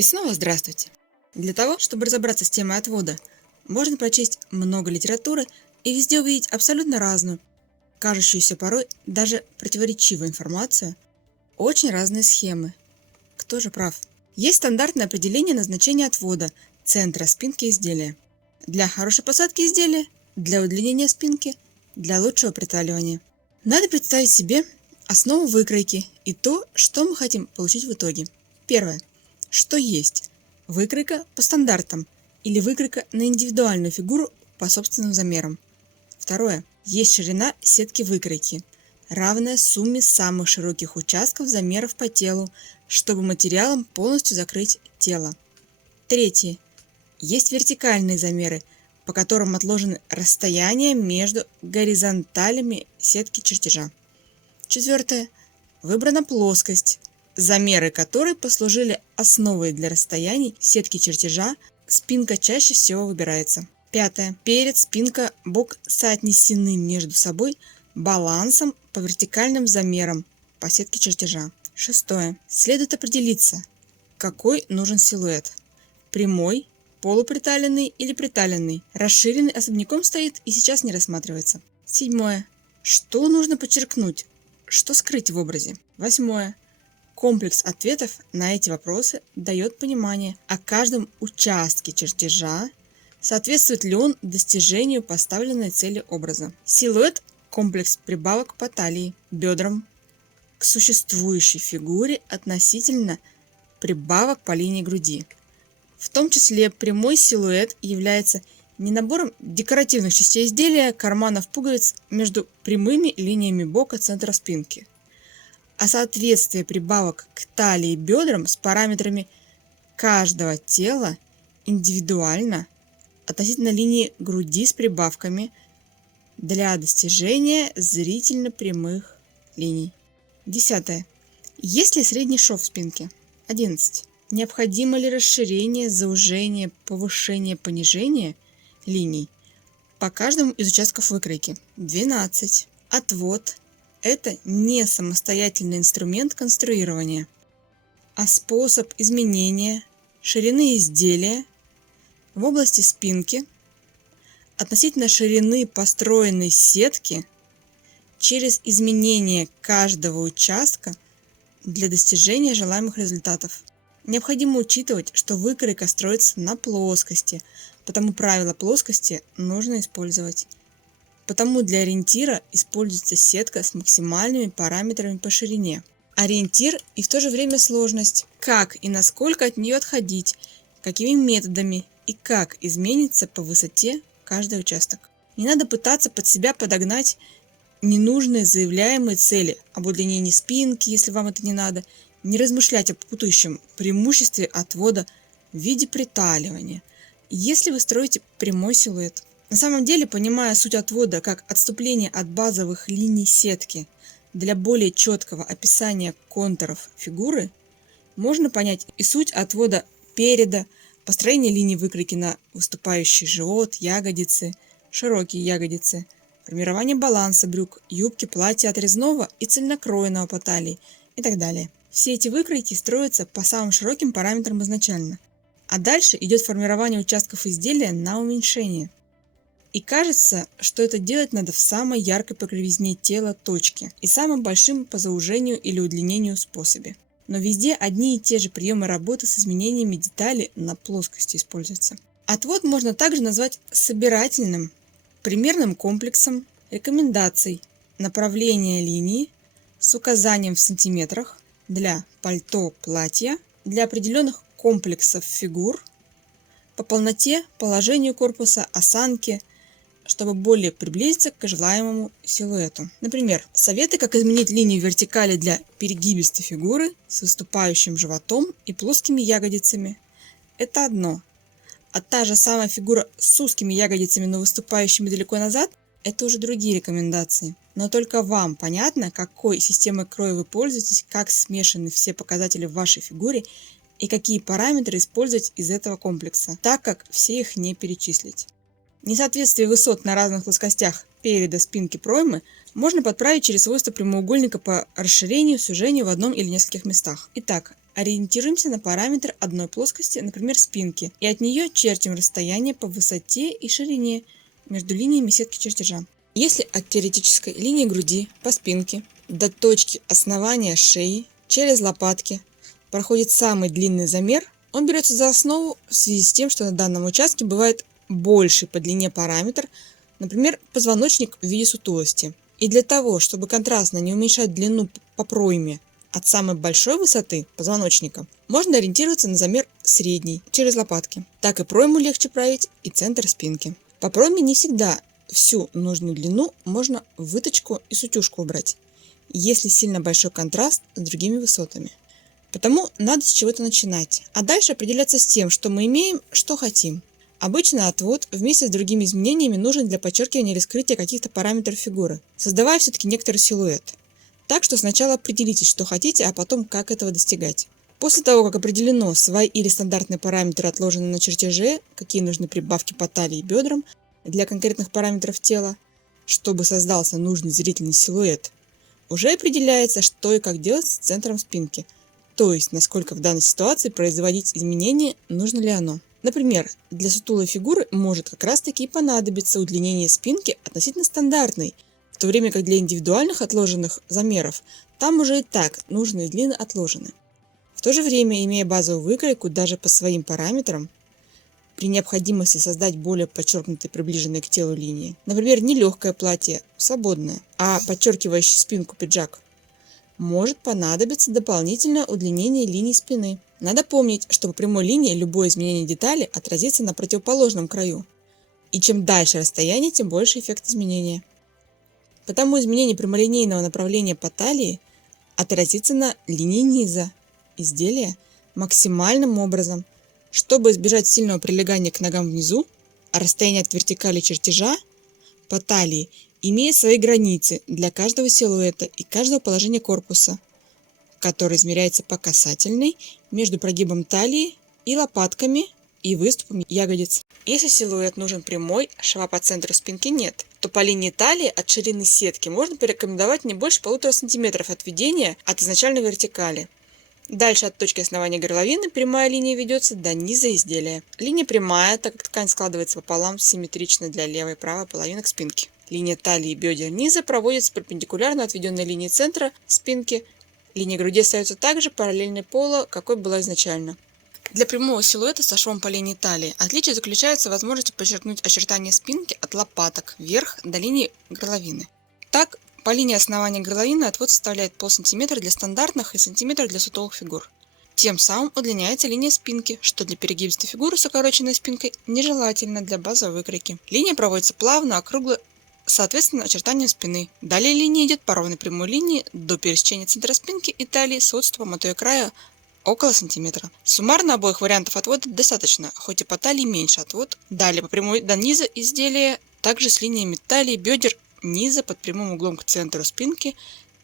И снова здравствуйте! Для того, чтобы разобраться с темой отвода, можно прочесть много литературы и везде увидеть абсолютно разную, кажущуюся порой даже противоречивую информацию, очень разные схемы. Кто же прав? Есть стандартное определение назначения отвода центра спинки изделия. Для хорошей посадки изделия, для удлинения спинки, для лучшего приталивания. Надо представить себе основу выкройки и то, что мы хотим получить в итоге. Первое. Что есть? Выкройка по стандартам или выкройка на индивидуальную фигуру по собственным замерам. Второе. Есть ширина сетки выкройки, равная сумме самых широких участков замеров по телу, чтобы материалом полностью закрыть тело. Третье. Есть вертикальные замеры, по которым отложены расстояния между горизонталями сетки чертежа. Четвертое. Выбрана плоскость, замеры которой послужили основой для расстояний сетки чертежа, спинка чаще всего выбирается. Пятое. Перед, спинка, бок соотнесены между собой балансом по вертикальным замерам по сетке чертежа. Шестое. Следует определиться, какой нужен силуэт. Прямой, полуприталенный или приталенный. Расширенный особняком стоит и сейчас не рассматривается. Седьмое. Что нужно подчеркнуть, что скрыть в образе. Восьмое. Комплекс ответов на эти вопросы дает понимание о каждом участке чертежа, соответствует ли он достижению поставленной цели образа. Силуэт – комплекс прибавок по талии, бедрам, к существующей фигуре относительно прибавок по линии груди. В том числе прямой силуэт является не набором декоративных частей изделия, карманов, пуговиц между прямыми линиями бока центра спинки, а соответствие прибавок к талии и бедрам с параметрами каждого тела индивидуально относительно линии груди с прибавками для достижения зрительно прямых линий. 10. Есть ли средний шов в спинке? 11. Необходимо ли расширение, заужение, повышение, понижение линий по каждому из участков выкройки? 12. Отвод – это не самостоятельный инструмент конструирования, а способ изменения ширины изделия в области спинки относительно ширины построенной сетки через изменение каждого участка для достижения желаемых результатов. Необходимо учитывать, что выкройка строится на плоскости, потому правила плоскости нужно использовать. Потому для ориентира используется сетка с максимальными параметрами по ширине. Ориентир и в то же время сложность. Как и насколько от нее отходить, какими методами и как изменится по высоте каждый участок. Не надо пытаться под себя подогнать ненужные заявляемые цели об удлинении спинки, если вам это не надо. Не размышлять о путающем преимуществе отвода в виде приталивания, если вы строите прямой силуэт. На самом деле, понимая суть отвода как отступление от базовых линий сетки для более четкого описания контуров фигуры, можно понять и суть отвода переда, построение линий выкройки на выступающий живот, ягодицы, широкие ягодицы, формирование баланса брюк, юбки, платья отрезного и цельнокроенного по талии и так далее. Все эти выкройки строятся по самым широким параметрам изначально, а дальше идет формирование участков изделия на уменьшение. И кажется, что это делать надо в самой яркой по кривизне тела точке и самым большим по заужению или удлинению способе. Но везде одни и те же приемы работы с изменениями деталей на плоскости используются. Отвод можно также назвать собирательным, примерным комплексом рекомендаций направления линии с указанием в сантиметрах для пальто, платья, для определенных комплексов фигур, по полноте, положению корпуса, осанке, чтобы более приблизиться к желаемому силуэту. Например, советы, как изменить линию вертикали для перегибистой фигуры с выступающим животом и плоскими ягодицами. Это одно. А та же самая фигура с узкими ягодицами, но выступающими далеко назад, это уже другие рекомендации. Но только вам понятно, какой системой кроя вы пользуетесь, как смешаны все показатели в вашей фигуре и какие параметры использовать из этого комплекса, так как все их не перечислить. Несоответствие высот на разных плоскостях переда, спинки, проймы можно подправить через свойства прямоугольника по расширению, сужению в одном или нескольких местах. Итак, Ориентируемся на параметр одной плоскости, например, спинки, и от нее чертим расстояние по высоте и ширине между линиями сетки чертежа. Если от теоретической линии груди по спинке до точки основания шеи через лопатки проходит самый длинный замер, он берется за основу в связи с тем, что на данном участке бывает больший по длине параметр, например, позвоночник в виде сутулости. И для того, чтобы контрастно не уменьшать длину по пройме от самой большой высоты позвоночника, можно ориентироваться на замер средний через лопатки. Так и пройму легче править, и центр спинки. По пройме не всегда всю нужную длину можно выточку и сутюжку убрать, если сильно большой контраст с другими высотами. Потому надо с чего-то начинать, а дальше определяться с тем, что мы имеем, что хотим. Обычно отвод вместе с другими изменениями нужен для подчеркивания или скрытия каких-то параметров фигуры, создавая все-таки некоторый силуэт. Так что сначала определитесь, что хотите, а потом как этого достигать. После того, как определено свои или стандартные параметры отложены на чертеже, какие нужны прибавки по талии и бедрам для конкретных параметров тела, чтобы создался нужный зрительный силуэт, уже определяется, что и как делать с центром спинки, то есть насколько в данной ситуации производить изменения, нужно ли оно. Например, для сутулой фигуры может как раз таки и понадобиться удлинение спинки относительно стандартной, в то время как для индивидуальных отложенных замеров там уже и так нужные длины отложены. В то же время, имея базовую выкройку даже по своим параметрам, при необходимости создать более подчеркнутые приближенные к телу линии, например, не легкое платье, свободное, а подчеркивающий спинку пиджак, может понадобиться дополнительное удлинение линий спины. Надо помнить, что по прямой линии любое изменение детали отразится на противоположном краю. И чем дальше расстояние, тем больше эффект изменения. Потому изменение прямолинейного направления по талии отразится на линии низа изделия максимальным образом, чтобы избежать сильного прилегания к ногам внизу, а расстояние от вертикали чертежа по талии имеет свои границы для каждого силуэта и каждого положения корпуса, который измеряется по касательной между прогибом талии и лопатками и выступом ягодиц. Если силуэт нужен прямой, шва по центру спинки нет, то по линии талии от ширины сетки можно порекомендовать не больше 1,5 см отведения от изначальной вертикали. Дальше от точки основания горловины прямая линия ведется до низа изделия. Линия прямая, так как ткань складывается пополам симметрично для левой и правой половинок спинки. Линия талии и бедер низа проводится перпендикулярно отведенной линии центра спинки. Линия груди остается также параллельной полу, какой была изначально. Для прямого силуэта со швом по линии талии отличие заключается в возможности подчеркнуть очертания спинки от лопаток вверх до линии горловины. Так, по линии основания горловины отвод составляет полсантиметра для стандартных и сантиметр для сутулых фигур. Тем самым удлиняется линия спинки, что для перегибистой фигуры с укороченной спинкой нежелательно для базовой выкройки. Линия проводится плавно, округло, соответственно очертаниям спины. Далее линия идет по ровной прямой линии до пересечения центра спинки и талии с отступом от ее края около сантиметра. Суммарно обоих вариантов отвода достаточно, хоть и по талии меньше отвод. Далее по прямой до низа изделия, также с линиями талии, бедер, низа под прямым углом к центру спинки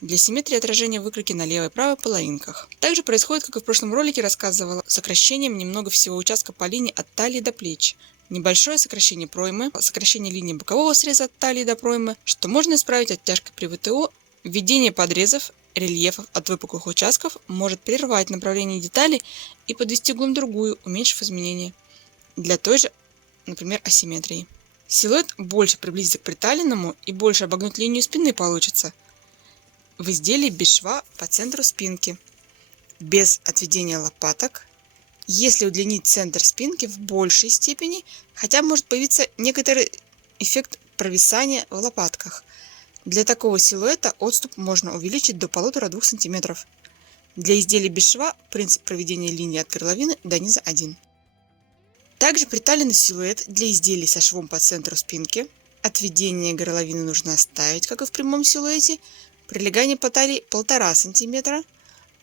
для симметрии отражения выкройки на левой и правой половинках. Также происходит, как и в прошлом ролике рассказывала, сокращением немного всего участка по линии от талии до плеч. Небольшое сокращение проймы, сокращение линии бокового среза от талии до проймы, что можно исправить оттяжкой при ВТО. Введение подрезов, рельефов от выпуклых участков может прервать направление детали и подвести углом другую, уменьшив изменения для той же, например, асимметрии. Силуэт больше приблизится к приталенному и больше обогнуть линию спины получится в изделии без шва по центру спинки, без отведения лопаток. Если удлинить центр спинки в большей степени, хотя может появиться некоторый эффект провисания в лопатках. Для такого силуэта отступ можно увеличить до 1,5-2 см. Для изделий без шва принцип проведения линии от горловины до низа 1. Также приталенный силуэт для изделий со швом по центру спинки. Отведение горловины нужно оставить, как и в прямом силуэте. Прилегание по талии 1,5 см.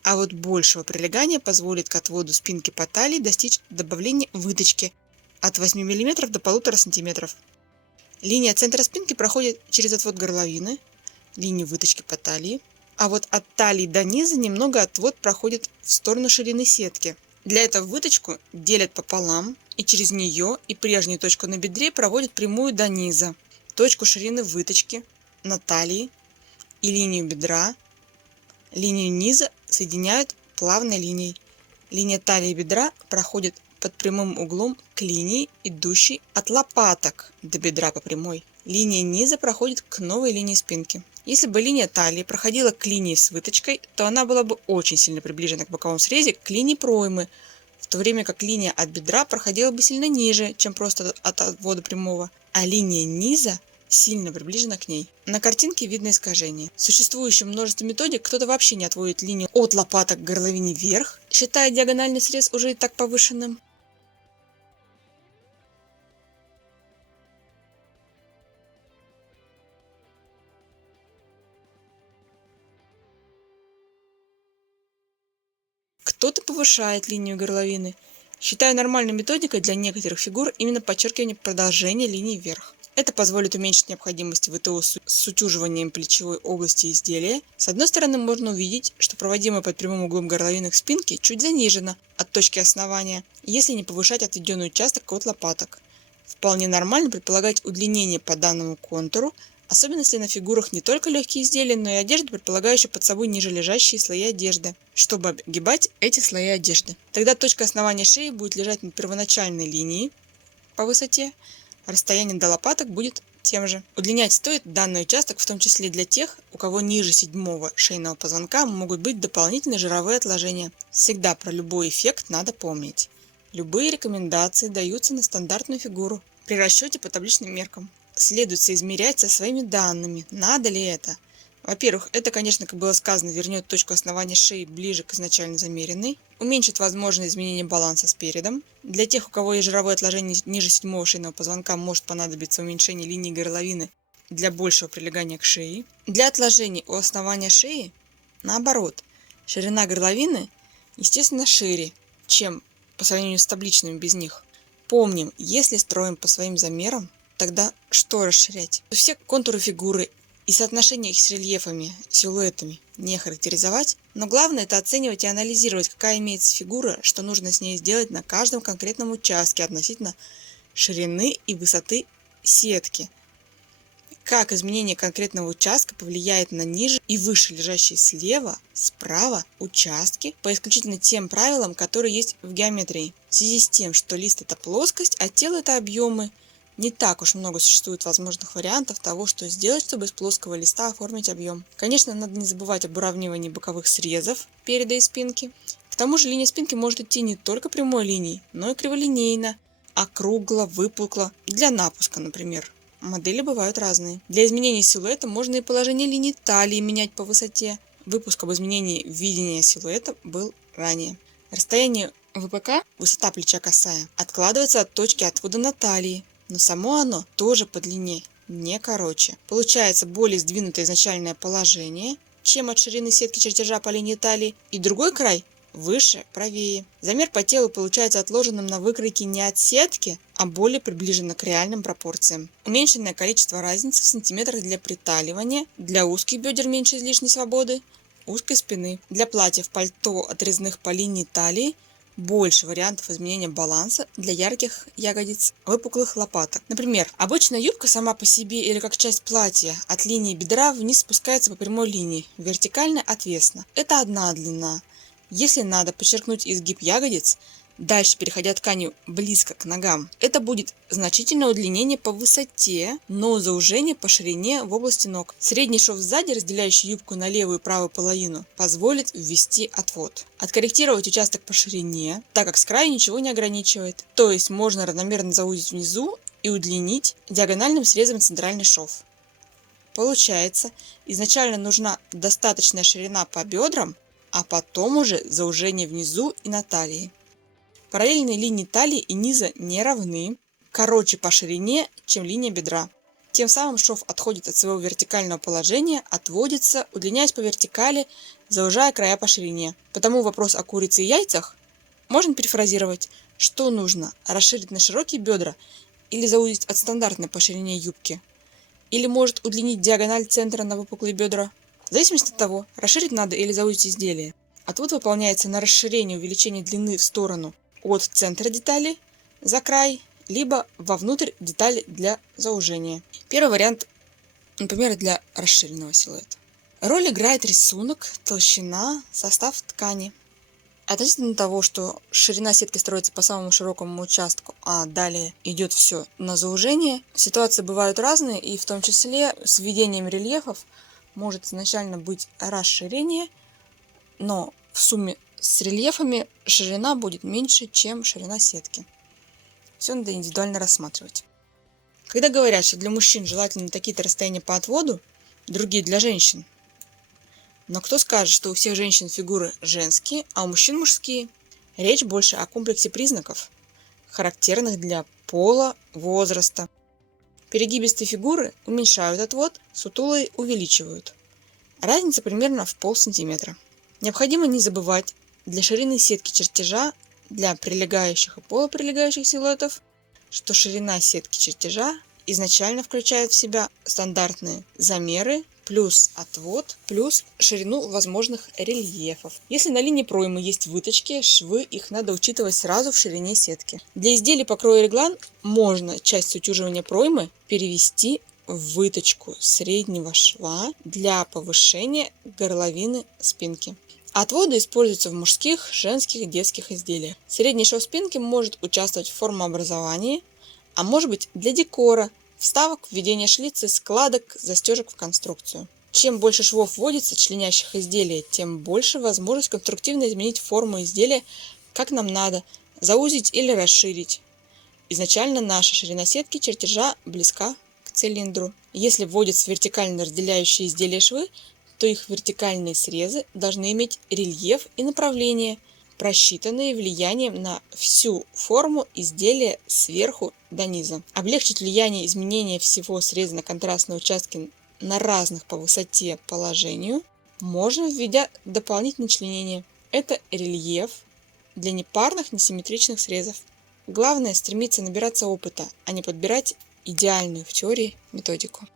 А вот большего прилегания позволит к отводу спинки по талии достичь добавления выточки от 8 мм до 1,5 см. Линия центра спинки проходит через отвод горловины, линию выточки по талии, а вот от талии до низа немного отвод проходит в сторону ширины сетки. Для этого выточку делят пополам и через нее и прежнюю точку на бедре проводят прямую до низа, точку ширины выточки на талии и линию бедра, линию низа соединяют плавной линией. Линия талии и бедра проходит под прямым углом к линии, идущей от лопаток до бедра по прямой. Линия низа проходит к новой линии спинки. Если бы линия талии проходила к линии с выточкой, то она была бы очень сильно приближена к боковом срезе, к линии проймы, в то время как линия от бедра проходила бы сильно ниже, чем просто от отвода прямого, а линия низа сильно приближена к ней. На картинке видно искажение. Существующее множество методик, кто-то вообще не отводит линию от лопаток к горловине вверх, считая диагональный срез уже и так повышенным. Кто-то повышает линию горловины, считая нормальной методикой для некоторых фигур именно подчеркивание продолжения линии вверх. Это позволит уменьшить необходимость ВТО с утюживанием плечевой области изделия. С одной стороны, можно увидеть, что проводимая под прямым углом горловина к спинке чуть занижена от точки основания, если не повышать отведенный участок от лопаток. Вполне нормально предполагать удлинение по данному контуру, особенно если на фигурах не только легкие изделия, но и одежда, предполагающая под собой ниже лежащие слои одежды, чтобы огибать эти слои одежды. Тогда точка основания шеи будет лежать над первоначальной линией по высоте, а расстояние до лопаток будет тем же. Удлинять стоит данный участок, в том числе для тех, у кого ниже 7-го шейного позвонка могут быть дополнительные жировые отложения. Всегда про любой эффект надо помнить. Любые рекомендации даются на стандартную фигуру при расчете по табличным меркам. Следует соизмерять со своими данными, надо ли это. Во-первых, это, конечно, как было сказано, вернет точку основания шеи ближе к изначально замеренной, уменьшит возможное изменение баланса спередом. Для тех, у кого есть жировое отложение ниже 7-го шейного позвонка, может понадобиться уменьшение линии горловины для большего прилегания к шее. Для отложений у основания шеи, наоборот, ширина горловины, естественно, шире, чем по сравнению с табличными без них. Помним, если строим по своим замерам, тогда что расширять? Все контуры фигуры и соотношение их с рельефами, силуэтами не характеризовать, но главное это оценивать и анализировать, какая имеется фигура, что нужно с ней сделать на каждом конкретном участке относительно ширины и высоты сетки. Как изменение конкретного участка повлияет на ниже и выше лежащие слева, справа участки по исключительно тем правилам, которые есть в геометрии. В связи с тем, что лист это плоскость, а тело это объемы, не так уж много существует возможных вариантов того, что сделать, чтобы из плоского листа оформить объем. Конечно, надо не забывать об уравнивании боковых срезов переда и спинки. К тому же линия спинки может идти не только прямой линией, но и криволинейно, округло, выпукло, для напуска, например. Модели бывают разные. Для изменения силуэта можно и положение линии талии менять по высоте. Выпуск об изменении видения силуэта был ранее. Расстояние ВПК, высота плеча косая, откладывается от точки отвода на талии. Но само оно тоже по длине, не короче. Получается более сдвинутое изначальное положение, чем от ширины сетки чертежа по линии талии, и другой край выше, правее. Замер по телу получается отложенным на выкройке не от сетки, а более приближенно к реальным пропорциям. Уменьшенное количество разницы в сантиметрах для приталивания, для узких бедер меньше излишней свободы, узкой спины. Для платьев, пальто, отрезных по линии талии, больше вариантов изменения баланса для ярких ягодиц, выпуклых лопаток. Например, обычная юбка сама по себе или как часть платья от линии бедра вниз спускается по прямой линии, вертикально отвесно. Это одна длина. Если надо подчеркнуть изгиб ягодиц, дальше переходя тканью близко к ногам, это будет значительное удлинение по высоте, но заужение по ширине в области ног. Средний шов сзади, разделяющий юбку на левую и правую половину, позволит ввести отвод. Откорректировать участок по ширине, так как с краю ничего не ограничивает. То есть можно равномерно заузить внизу и удлинить диагональным срезом центральный шов. Получается, изначально нужна достаточная ширина по бедрам, а потом уже заужение внизу и на талии. Параллельные линии талии и низа не равны, короче по ширине, чем линия бедра. Тем самым шов отходит от своего вертикального положения, отводится, удлиняясь по вертикали, заужая края по ширине. Потому вопрос о курице и яйцах можно перефразировать, что нужно расширить на широкие бедра или заузить от стандартной по ширине юбки, или может удлинить диагональ центра на выпуклые бедра. В зависимости от того, расширить надо или заузить изделие. Отвод выполняется на расширение увеличение длины в сторону от центра детали за край, либо вовнутрь детали для заужения. Первый вариант, например, для расширенного силуэта. Роль играет рисунок, толщина, состав ткани. Относительно того, что ширина сетки строится по самому широкому участку, а далее идет все на заужение, ситуации бывают разные, и в том числе с введением рельефов может изначально быть расширение, но в сумме с рельефами ширина будет меньше, чем ширина сетки. Все надо индивидуально рассматривать. Когда говорят, что для мужчин желательно такие-то расстояния по отводу, другие для женщин, но кто скажет, что у всех женщин фигуры женские, а у мужчин мужские? Речь больше о комплексе признаков, характерных для пола, возраста. Перегибистые фигуры уменьшают отвод, сутулые увеличивают. Разница примерно в полсантиметра. Необходимо не забывать для ширины сетки чертежа, для прилегающих и полуприлегающих силуэтов, что ширина сетки чертежа изначально включает в себя стандартные замеры, плюс отвод, плюс ширину возможных рельефов. Если на линии проймы есть выточки, швы, их надо учитывать сразу в ширине сетки. Для изделий по крою реглан можно часть утюживания проймы перевести в выточку среднего шва для повышения горловины спинки. Отводы используются в мужских, женских, детских изделиях. Средний шов спинки может участвовать в формообразовании, а может быть для декора, вставок, введения шлицы, складок, застежек в конструкцию. Чем больше швов вводится членящих изделия, тем больше возможность конструктивно изменить форму изделия, как нам надо, заузить или расширить. Изначально наша ширина сетки чертежа близка к цилиндру. Если вводятся вертикально разделяющие изделия швы, то их вертикальные срезы должны иметь рельеф и направление, просчитанные влиянием на всю форму изделия сверху до низа. Облегчить влияние изменения всего среза на контрастные участки на разных по высоте положению можно, введя дополнительное членение. Это рельеф для непарных несимметричных срезов. Главное стремиться набираться опыта, а не подбирать идеальную в теории методику.